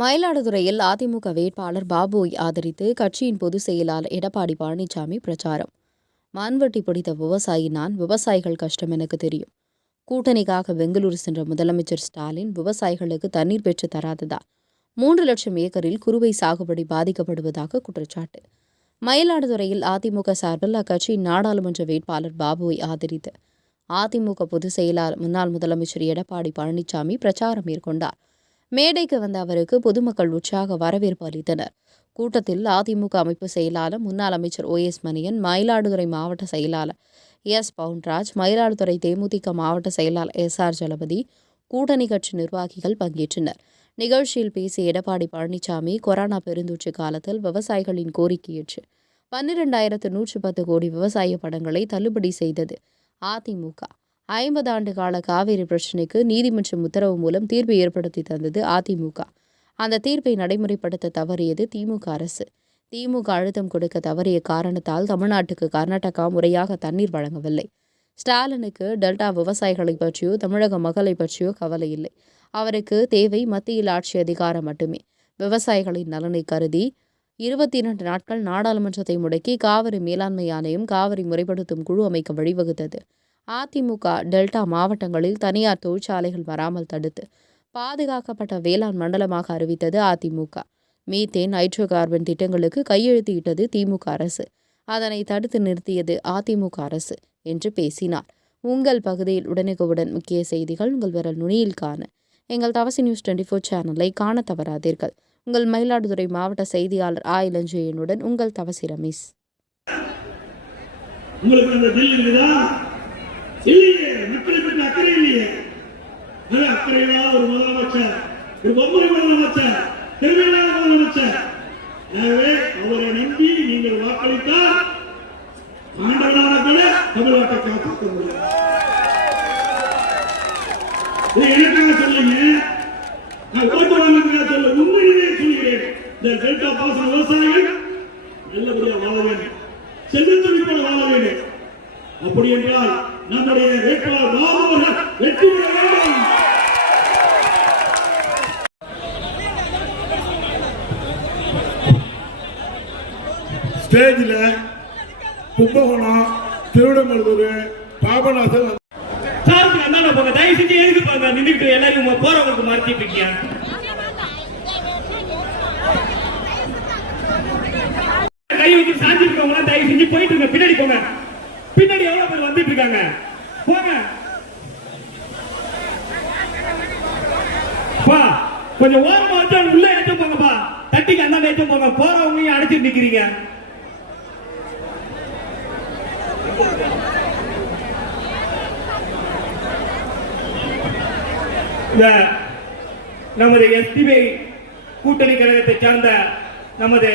மயிலாடுதுறையில் அதிமுக வேட்பாளர் பாபுவை ஆதரித்து கட்சியின் பொதுச் செயலாளர் எடப்பாடி பழனிசாமி பிரச்சாரம். மண்வெட்டி பிடித்த விவசாயி நான், விவசாயிகள் கஷ்டம் எனக்கு தெரியும். கூட்டணிக்காக பெங்களூரு சென்ற முதலமைச்சர் ஸ்டாலின் விவசாயிகளுக்கு தண்ணீர் பெற்று தராததால் 3 லட்சம் ஏக்கரில் குறுவை சாகுபடி பாதிக்கப்படுவதாக குற்றச்சாட்டு. மயிலாடுதுறையில் அதிமுக சார்பில் அக்கட்சியின் நாடாளுமன்ற வேட்பாளர் பாபுவை ஆதரித்து அதிமுக பொதுச் செயலாளர் முன்னாள் முதலமைச்சர் எடப்பாடி பழனிசாமி பிரச்சாரம் மேற்கொண்டார். மேடைக்கு வந்த அவருக்கு பொதுமக்கள் உற்சாக வரவேற்பு அளித்தனர். கூட்டத்தில் அதிமுக அமைப்பு செயலாளர் முன்னாள் அமைச்சர் OS மணியன், மயிலாடுதுறை மாவட்ட செயலாளர் S பவுன்ராஜ், மயிலாடுதுறை தேமுதிக மாவட்ட செயலாளர் SR ஜலபதி, கூட்டணி கட்சி நிர்வாகிகள் பங்கேற்றனர். நிகழ்ச்சியில் பேசிய எடப்பாடி பழனிசாமி, கொரோனா பெருந்தொற்று காலத்தில் விவசாயிகளின் கோரிக்கையேற்று 12,110 கோடி விவசாய படங்களை தள்ளுபடி செய்தது அதிமுக. 50 ஆண்டு கால காவிரி பிரச்சினைக்கு நீதிமன்றம் உத்தரவு மூலம் தீர்வு ஏற்படுத்தி தந்தது அதிமுக. அந்த தீர்ப்பை நடைமுறைப்படுத்த தவறியது திமுக அரசு. திமுக அழுத்தம் கொடுக்க தவறிய காரணத்தால் தமிழ்நாட்டுக்கு கர்நாடகா முறையாக தண்ணீர் வழங்கவில்லை. ஸ்டாலினுக்கு டெல்டா விவசாயிகளை பற்றியோ தமிழக மக்களை பற்றியோ கவலை இல்லை. அவருக்கு தேவை மத்தியில் ஆட்சி அதிகாரம் மட்டுமே. விவசாயிகளின் நலனை கருதி 22 நாட்கள் நாடாளுமன்றத்தை முடக்கி காவிரி மேலாண்மை ஆணையம், காவிரி முறைப்படுத்தும் குழு அமைக்க வழிவகுத்தது. அதிமுக டெல்டா மாவட்டங்களில் தனியார் தொழிற்சாலைகள் வராமல் தடுத்து பாதுகாக்கப்பட்ட வேளாண் மண்டலமாக அறிவித்தது அதிமுக. மீத்தேன், ஹைட்ரோ கார்பன் திட்டங்களுக்கு கையெழுத்திட்டது திமுக அரசு. அதனை தடுத்து நிறுத்தியது அதிமுக அரசு என்று பேசினார். உங்கள் பகுதியில் உடனுக்குடன் முக்கிய செய்திகள் உங்கள் விரல் நுனியில் காண எங்கள் தவசி நியூஸ் 24 சேனலை காண தவறாதீர்கள். உங்கள் மயிலாடுதுறை மாவட்ட செய்தியாளர் இளஞ்செழியனுடன் உங்கள் தவசி ரமேஷ். இல்லையே, மக்களை பற்றி அக்கறை இல்லையே. அக்கறையா ஒரு முதலமைச்சர், ஒரு பொம்மை முதலமைச்சர், திறமையான முதலமைச்சர். எனவே அவரை நம்பி நீங்கள் வாக்களித்தால் ஆண்டவனான கூட தமிழ்நாட்டை காப்பாற்ற முடியும். எனக்காக சொல்லுங்க, நான் ஓட்டு வாங்க சொல்ல உண்மையிலே சொல்கிறேன். இந்த டெல்டா பாசன விவசாயிகள் நல்லபடியாக வாழ வேண்டும், செல்வத்துணிப்போடு வாழ வேண்டும். அப்படி என்றால் நம்முடைய வேட்பாளர் பாபு அவர்கள் வெற்றி பெற வேண்டும். ஸ்டேஜில் கும்பகோணம், திருவிடமருதூர், பாபநாசம் போங்க. தயவு செஞ்சு எதுக்கு போங்க, நின்றுட்டு எல்லாரும் போறவங்களுக்கு மறைச்சிட்டு இருக்கியா? கை வச்சு சாஞ்சிருக்கவங்க தயவு செஞ்சு போயிட்டு இருக்க, பின்னாடி போங்க. பின்னாடி எவ்வளவு பேர் வந்துட்டு இருக்காங்க, போங்க. கொஞ்சம் ஓரமா வச்சு உள்ள எடுத்து போங்கப்பா, தட்டிக்கு அந்த எடுத்து போங்க. போறவங்க அடைச்சிட்டு நிக்கிறீங்க. நமது SDB கூட்டணி கழகத்தை சார்ந்த நமது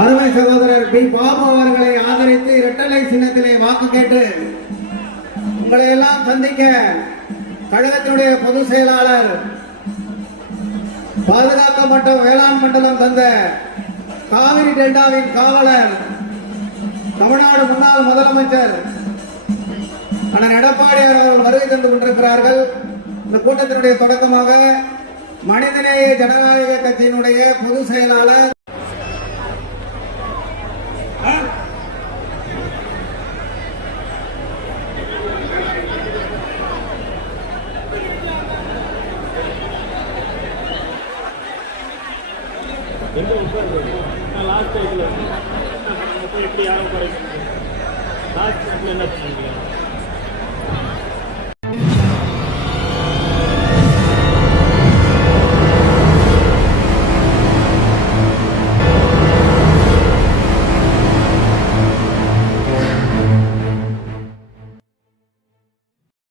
அருமை சகோதரர் பி. பாபு அவர்களை ஆதரித்து இரட்டலை சின்னத்திலே வாக்கு கேட்டு உங்களை எல்லாம் சந்திக்க கழகத்தினுடைய பொதுச் செயலாளர், பாதுகாக்கப்பட்ட வேளாண் மண்டலம் தந்த காவிரி டெல்டாவின் காவலர், தமிழ்நாடு முன்னாள் முதலமைச்சர் அண்ணன் எடப்பாடி அவர்கள் வருகை தந்து கொண்டிருக்கிறார்கள். இந்த கூட்டத்தினுடைய தொடக்கமாக மனிதநேய ஜனநாயக கட்சியினுடைய பொதுச் செயலாளர் லாஸ்ட் டைம்ல எப்படி யாரும் குறைக்க லாஸ்ட் டைம்ல என்ன பண்ணுவீங்க?